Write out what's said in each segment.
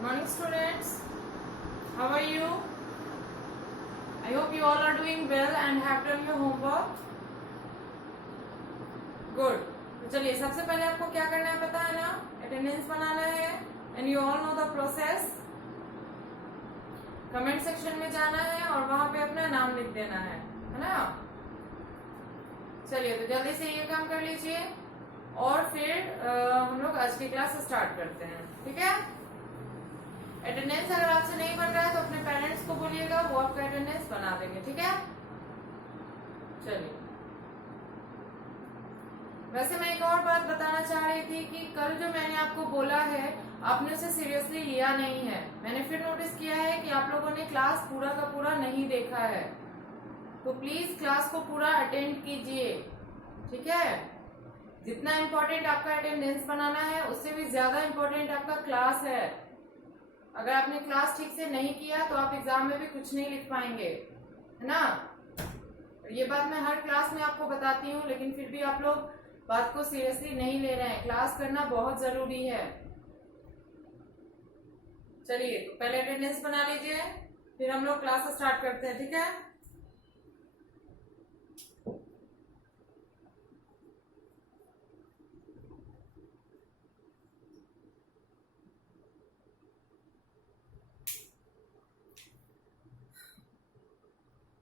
Morning students, how are you? I hope you all are doing well and have done your homework. Good. तो चलिए सबसे पहले आपको क्या करना है पता है ना, अटेंडेंस बनाना है and you all know the process. Comment section में जाना है और वहां पे अपना नाम लिख देना है ना. चलिए तो जल्दी से ये काम कर लीजिए और फिर हम लोग आज की क्लास स्टार्ट करते हैं. ठीक है. अटेंडेंस अगर आपसे नहीं बन रहा है तो अपने पेरेंट्स को बोलिएगा, वो आपका अटेंडेंस बना देंगे. ठीक है. चलिए वैसे मैं एक और बात बताना चाह रही थी कि कल जो मैंने आपको बोला है आपने उसे सीरियसली लिया नहीं है. मैंने फिर नोटिस किया है कि आप लोगों ने क्लास पूरा का पूरा नहीं देखा है. तो प्लीज क्लास को पूरा अटेंड कीजिए. ठीक है. जितना इम्पोर्टेंट आपका अटेंडेंस बनाना है उससे भी ज्यादा इम्पोर्टेंट आपका क्लास है. अगर आपने क्लास ठीक से नहीं किया तो आप एग्जाम में भी कुछ नहीं लिख पाएंगे, है ना. ये बात मैं हर क्लास में आपको बताती हूँ, लेकिन फिर भी आप लोग बात को सीरियसली नहीं ले रहे हैं. क्लास करना बहुत जरूरी है. चलिए तो पहले अटेंडेंस बना लीजिए, फिर हम लोग क्लास स्टार्ट करते हैं. ठीक है.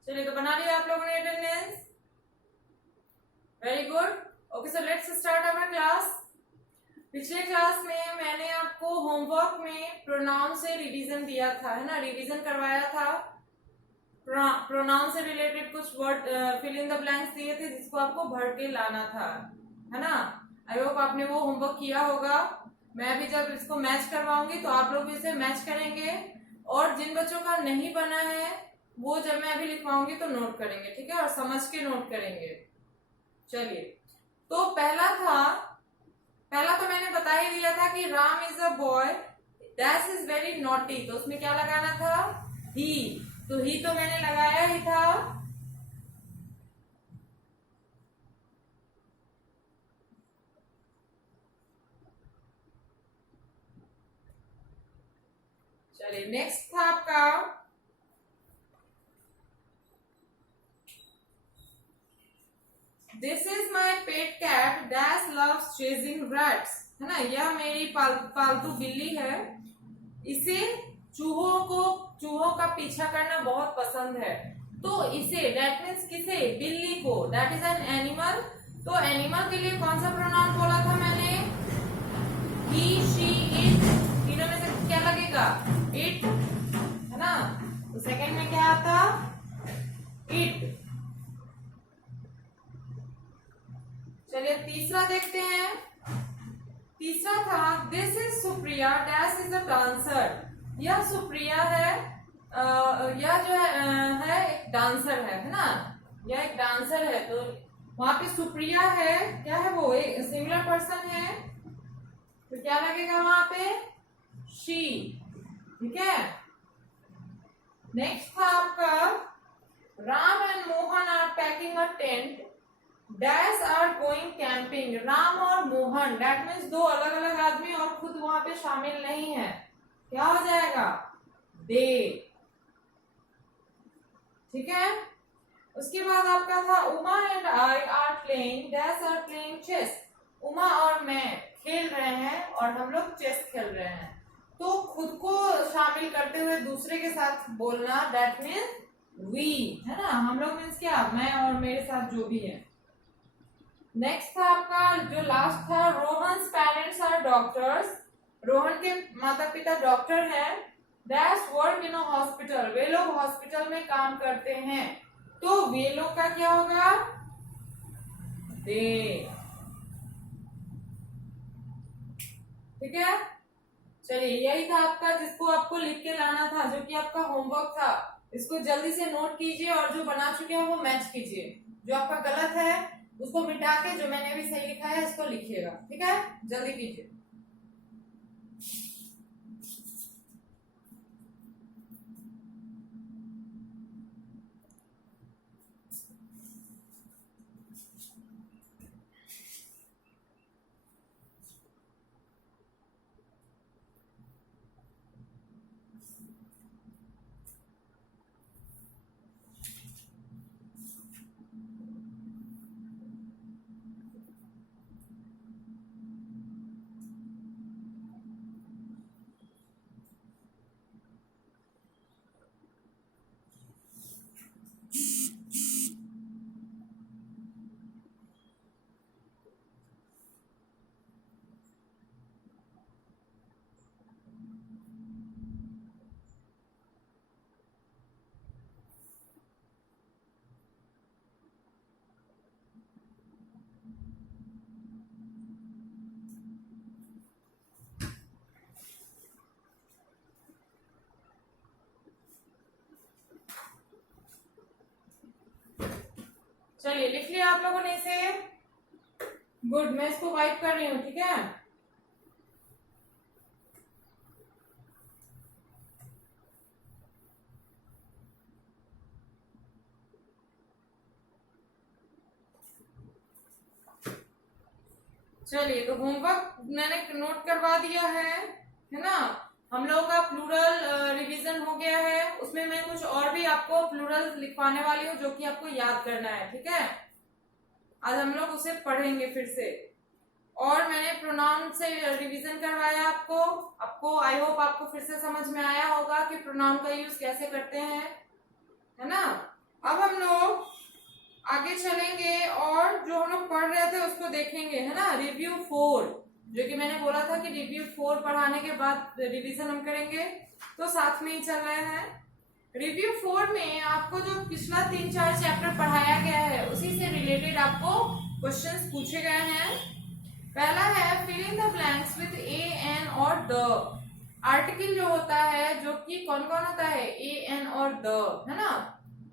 चलिए तो बना लिया आप लोगों ने attendance. Very good. Okay so let's start our class. पिछले क्लास में मैंने आपको होमवर्क में प्रोनाउन से रिवीजन दिया था, है ना. रिवीजन करवाया था. प्रोनाउन से रिलेटेड कुछ word fill in the blanks दिए थे जिसको आपको भर के लाना था, है ना. आई होप आपने वो होमवर्क किया होगा. मैं अभी जब इसको मैच करवाऊंगी तो आप लोग इसे मैच करेंगे और जिन बच्चों का नहीं बना है वो जब मैं अभी लिखवाऊंगी तो नोट करेंगे. ठीक है. और समझ के नोट करेंगे. चलिए तो पहला तो मैंने बता ही दिया था कि Ram is a boy that is very naughty. तो उसमें क्या लगाना था? ही. तो ही तो मैंने लगाया ही था. चलिए नेक्स्ट था आपका this is my pet cat that loves chasing rats. है ना. यह मेरी पालतू बिल्ली है, इसे चूहों का पीछा करना बहुत पसंद है. तो इसे दैट मीन्स किसे? बिल्ली को. That is an animal. तो एनिमल के लिए कौन सा प्रोनाउन बोला था मैंने? ही, शी, इट. तीनों में से क्या लगेगा? इट, है ना. तो सेकंड में क्या आता? इट. चलिए तीसरा देखते हैं. तीसरा था this is Supriya dash is a dancer. यह सुप्रिया है, यह जो है एक डांसर है ना. यह एक डांसर है. तो वहां पे सुप्रिया है, क्या है वो? एक सिंगुलर पर्सन है. तो क्या लगेगा वहां पे? शी. ठीक है. नेक्स्ट था आपका Ram and Mohan are packing a tent dash are going camping. Ram और मोहन दैट मीन्स दो अलग अलग आदमी और खुद वहां पे शामिल नहीं है. क्या हो जाएगा? दे. ठीक है. उसके बाद आपका था Uma and I are playing dash are playing chess. Uma और मैं खेल रहे हैं और हम लोग चेस खेल रहे हैं. तो खुद को शामिल करते हुए दूसरे के साथ बोलना दैट मीन्स वी, है ना. हम लोग मीन्स क्या? मैं और मेरे साथ जो भी है. नेक्स्ट था आपका जो लास्ट था Rohan's parents are doctors. Rohan के माता पिता डॉक्टर हैं. That's work in a hospital. वे लोग हॉस्पिटल में काम करते हैं. तो वे लोग का क्या होगा? दे. ठीक है. चलिए यही था आपका जिसको आपको लिख के लाना था, जो कि आपका होमवर्क था. इसको जल्दी से नोट कीजिए और जो बना चुके हैं वो मैच कीजिए. जो आपका गलत है उसको मिटा के जो मैंने अभी सही लिखा है इसको लिखिएगा. ठीक है. जल्दी कीजिए. चलिए लिख लिया आप लोगों ने इसे? गुड, मैं इसको वाइप कर रही हूँ, ठीक है। चलिए, तो होमवर्क मैंने नोट करवा दिया है ना। हम लोगों का प्लूरल रिवीजन हो गया है। उसमें मैं कुछ और भी आपको प्लूरल लिखवाने वाली हूँ जो कि आपको याद करना है, ठीक है। आज हम लोग उसे पढ़ेंगे फिर से। और मैंने प्रोनाउन से रिवीजन करवाया आपको। आपको आई होप आपको फिर से समझ में आया होगा कि प्रोनाउन का यूज कैसे करते हैं, है ना। अब हम लोग आगे चलेंगे और जो हम लोग पढ़ रहे थे उसको देखेंगे, है ना। रिव्यू 4, जो कि मैंने बोला था कि रिव्यू 4 पढ़ाने के बाद रिवीजन हम करेंगे, तो साथ में ही चल रहे हैं। रिव्यू 4 में आपको जो पिछला 3-4 चैप्टर पढ़ाया गया है उसी से रिलेटेड आपको क्वेश्चंस पूछे गए हैं। पहला है fill in the blanks with a, an और द। आर्टिकल जो होता है, जो कि कौन कौन होता है, ए, एन और द, है ना,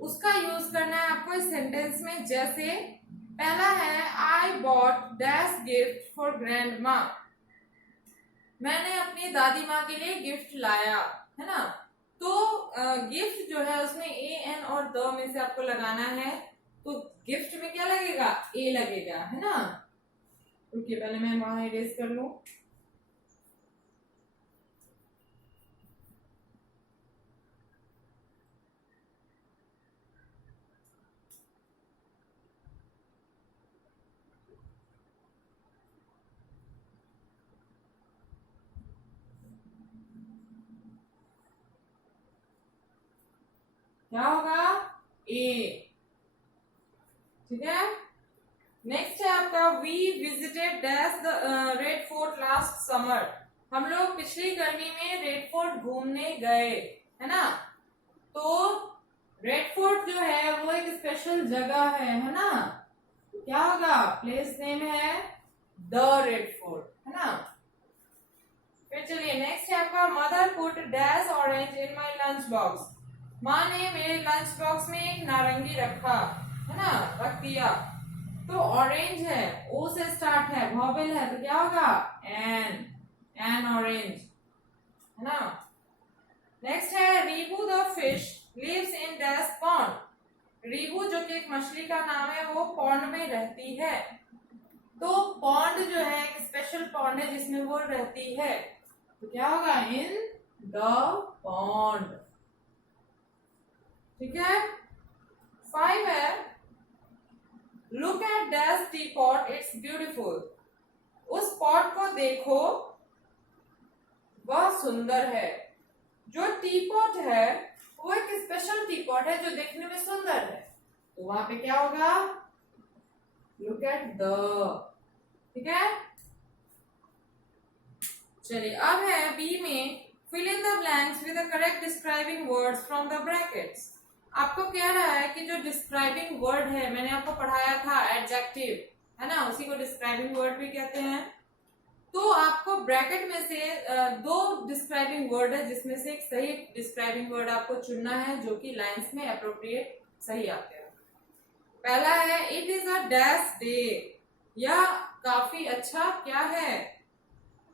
उसका यूज करना है आपको इस सेंटेंस में। जैसे पहला है I bought dash gift for grand माँ। मैंने अपनी दादी माँ के लिए गिफ्ट लाया, है ना। तो गिफ्ट जो है उसमें ए, एन और द में से आपको लगाना है। तो गिफ्ट में क्या लगेगा, ए लगेगा, है ना। ओके, पहले मैं वहां इरेज कर लूं। क्या होगा, ए, ठीक है। नेक्स्ट है आपका we visited dash the red fort last summer. हम लोग पिछली गर्मी में रेड फोर्ट घूमने गए, है ना। तो रेड फोर्ट जो है वो एक स्पेशल जगह है ना। क्या होगा, प्लेस नेम है द रेड फोर्ट, है ना। फिर चलिए नेक्स्ट है आपका mother put dash orange in my lunch box. माँ ने मेरे लंच बॉक्स में एक नारंगी रखा, है ना, रख दिया। तो ऑरेंज है, ओ से स्टार्ट है, वॉवेल है, तो क्या होगा, एन ऑरेंज, है ना। नेक्स्ट है Ribu the fish lives in dash pond. Ribu जो कि एक मछली का नाम है, वो पॉन्ड में रहती है। तो पॉन्ड जो है एक स्पेशल पॉन्ड है जिसमें वो रहती है, तो क्या होगा, इन द पॉन्ड, ठीक है। 5 है look eight dash T pot it's beautiful. उस पॉट को देखो, वह सुंदर है। जो टी पॉट है वो एक स्पेशल टी पॉट है जो देखने में सुंदर है, तो वहां पे क्या होगा, लुक एट द, ठीक है। चलिए अब है बी में fill in the blanks with the correct describing words from the brackets. आपको कह रहा है कि जो डिस्क्राइबिंग वर्ड है, मैंने आपको पढ़ाया था एडजेक्टिव, है ना, उसी को डिस्क्राइबिंग वर्ड भी कहते हैं। तो आपको ब्रैकेट में से 2 डिस्क्राइबिंग वर्ड है जिसमें से एक सही डिस्क्राइबिंग वर्ड आपको चुनना है जो कि लाइंस में अप्रोप्रिएट सही आते हैं। पहला है it is a dash day. यह काफी अच्छा क्या है,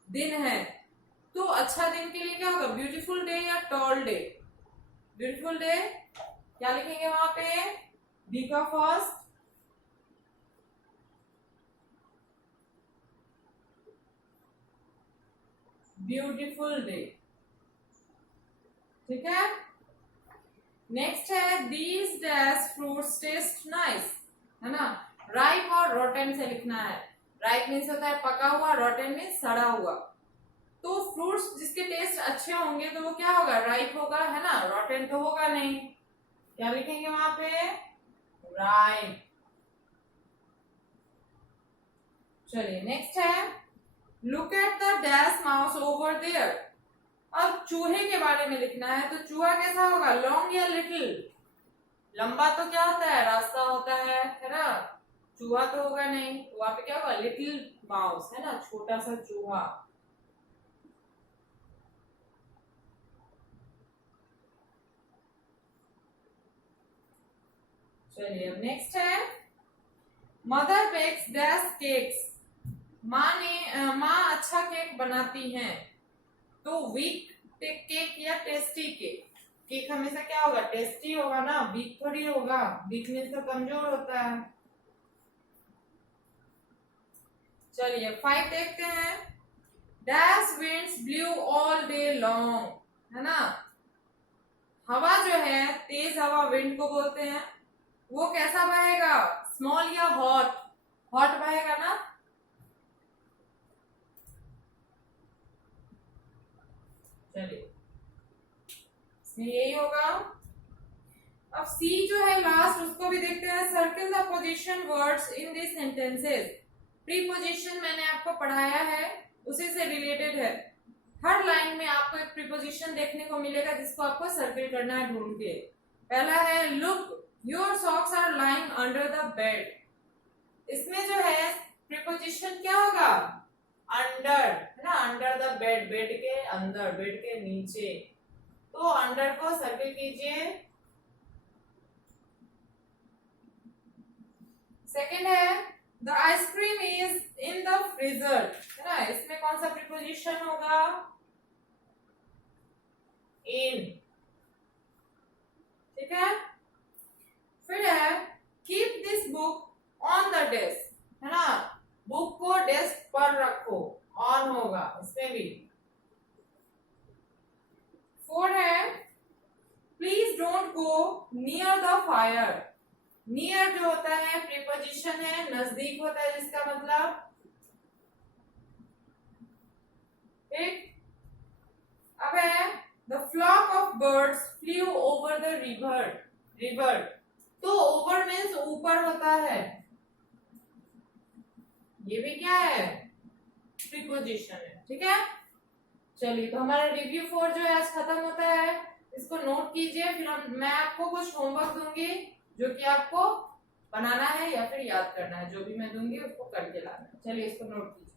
दिन है। तो अच्छा दिन के लिए क्या होगा, ब्यूटीफुल डे या टॉल डे। ब्यूटीफुल डे क्या लिखेंगे वहां पे, बी का फर्स्ट, ब्यूटीफुल डे, ठीक है। नेक्स्ट है these dash fruits taste nice, है ना। राइप और रोटेन से लिखना है। राइप मीन्स होता है पका हुआ, रोटेन मीन्स सड़ा हुआ। तो फ्रूट्स जिसके टेस्ट अच्छे होंगे तो वो क्या होगा, राइप होगा, है ना। रोटेन तो होगा नहीं, क्या लिखेंगे वहां पे, राइप। चलिए नेक्स्ट है look at the dash mouse over there. अब चूहे के बारे में लिखना है, तो चूहा कैसा होगा, लॉन्ग या लिटिल। लंबा तो क्या होता है, रास्ता होता है ना। चूहा तो होगा नहीं, तो वहां पे क्या होगा, लिटिल माउस, है ना, छोटा सा चूहा। चलिए अब नेक्स्ट है मदर बेक्स डैश केक्स, माँ अच्छा केक बनाती हैं। तो वीक केक या टेस्टी केक, केक हमेशा क्या होगा, टेस्टी होगा ना, वीक थोड़ी होगा, वीकनेस तो कमजोर होता है। चलिए 5 देखते हैं। Dash winds blue all day long, है ना, हवा जो है, तेज हवा विंड को बोलते हैं, वो कैसा बहेगा, स्मॉल या हॉट, हॉट बहेगा ना। चलिए इसमें यही होगा। अब सी जो है लास्ट, उसको भी देखते हैं। Circle the position words in this sentences. Preposition मैंने आपको पढ़ाया है, उसी से रिलेटेड है। हर लाइन में आपको एक प्रीपोजिशन देखने को मिलेगा जिसको आपको सर्किल करना है ढूंढ के। पहला है look your socks are lying under the bed. इसमें जो है प्रीपोजिशन क्या होगा, अंडर, है ना, अंडर द बेड, बेड के अंदर, बेड के नीचे। तो अंडर को सर्किल कीजिए। सेकंड है the ice cream is in the freezer, है ना, इसमें कौन सा प्रीपोजिशन होगा, इन, ठीक है। फिर है keep this book on the desk, है ना, बुक को डेस्क पर रखो, ऑन होगा इसमें भी। 4 है please don't go near the fire. Near जो होता है प्रीपोजिशन है, नजदीक होता है जिसका मतलब, ठीक। अब है the flock of birds flew over the river, river, तो ओवर मीन्स ऊपर होता है, ये भी क्या है, प्रीपोजिशन है, ठीक है। चलिए तो हमारा रिव्यू 4 जो है आज खत्म होता है, इसको नोट कीजिए। फिर मैं आपको कुछ होमवर्क दूंगी जो कि आपको बनाना है या फिर याद करना है, जो भी मैं दूंगी उसको करके लाना है। चलिए इसको नोट कीजिए।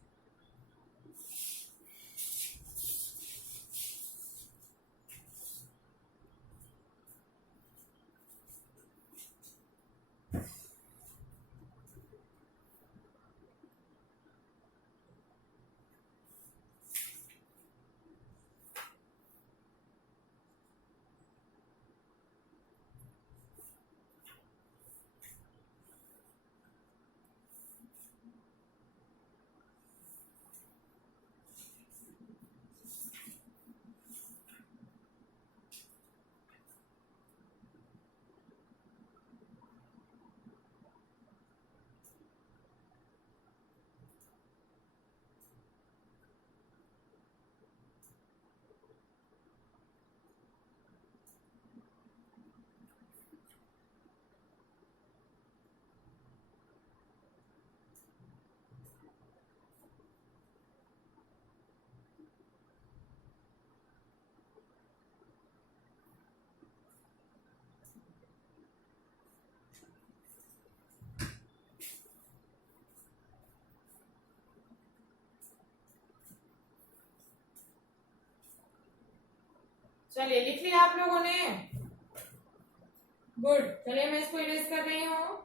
चलिए लिख लिया आप लोगों ने, गुड। चलिए मैं इसको इरेज कर रही हूँ।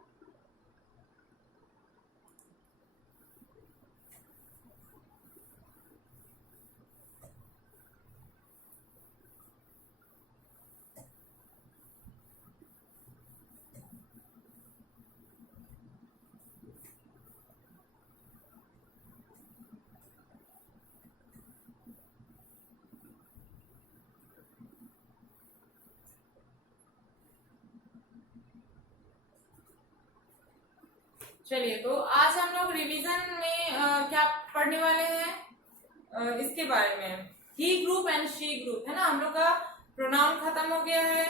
चलिए तो आज हम लोग रिवीजन में क्या पढ़ने वाले हैं, इसके बारे में, ही ग्रुप एंड शी ग्रुप, है ना। हम लोग का प्रोनाउन खत्म हो गया है,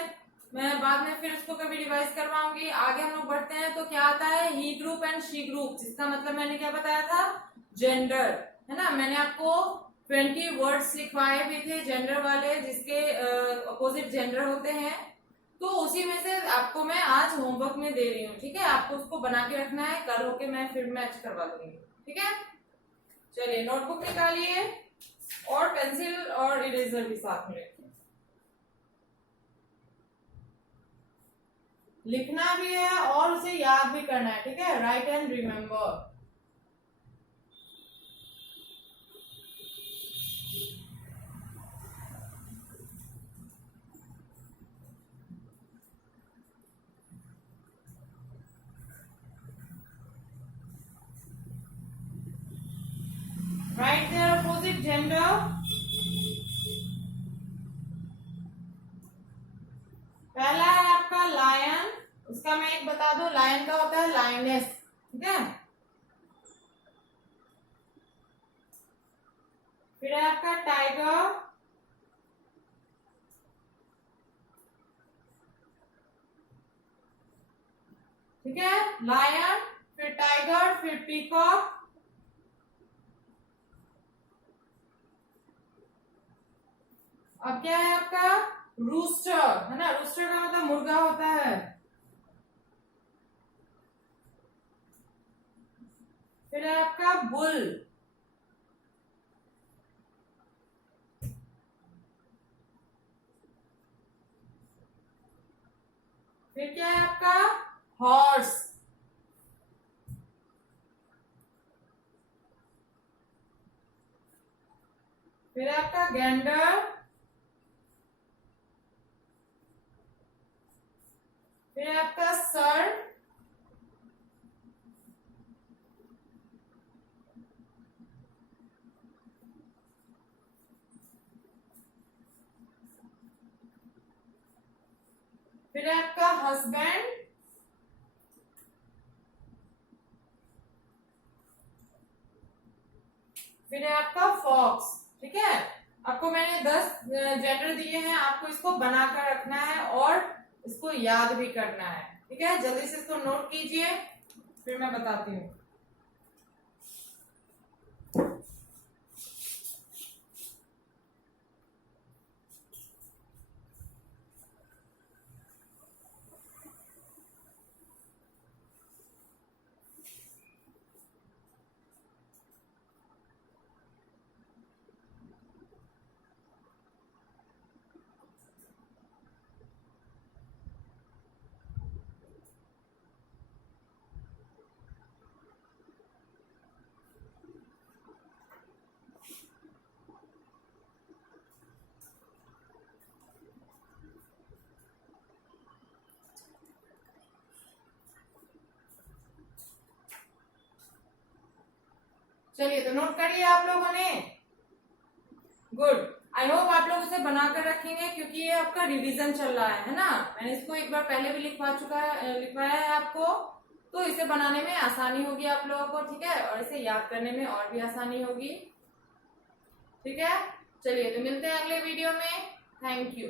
मैं बाद में फिर उसको कभी रिवाइज करवाऊंगी। आगे हम लोग बढ़ते हैं तो क्या आता है, ही ग्रुप एंड शी ग्रुप, जिसका मतलब मैंने क्या बताया था, जेंडर, है ना। मैंने आपको 20 वर्ड्स लिखवाए भी थे जेंडर वाले, जिसके अपोजिट जेंडर होते हैं। तो उसी में से आपको मैं आज होमवर्क में दे रही हूँ, ठीक है। आपको उसको बना के रखना है, कल होके मैं फिर मैच करवा दूंगी, ठीक है। चलिए नोटबुक निकालिए और पेंसिल और इरेजर भी साथ में रखिए। लिखना भी है और उसे याद भी करना है, ठीक है। Right and remember. Write their opposite gender. पहला है आपका लायन, उसका मैं एक बता दूं, लायन का होता है लायनेस, ठीक है। फिर है आपका टाइगर, ठीक है, लायन, फिर टाइगर, फिर पीकॉक, अब क्या है आपका रूस्टर, है ना। रूस्टर का मतलब मुर्गा होता है। फिर है आपका बुल, फिर क्या है आपका हॉर्स, फिर आपका गैंडर, फिर आपका सर, फिर आपका हस्बैंड, फिर है आपका फॉक्स, ठीक है। आपको मैंने 10 जेंडर दिए हैं, आपको इसको बनाकर रखना है और इसको याद भी करना है, ठीक है। जल्दी से इसको नोट कीजिए, फिर मैं बताती हूँ। चलिए, तो नोट कर लिया आप लोगों ने। गुड। आई होप आप लोग इसे बनाकर रखेंगे, क्योंकि ये आपका रिवीजन चल रहा है ना। मैंने इसको एक बार पहले भी लिखवाया है आपको, तो इसे बनाने में आसानी होगी आप लोगों को, ठीक है। और इसे याद करने में और भी आसानी होगी, ठीक है। चलिए, तो मिलते हैं अगले वीडियो में। Thank you.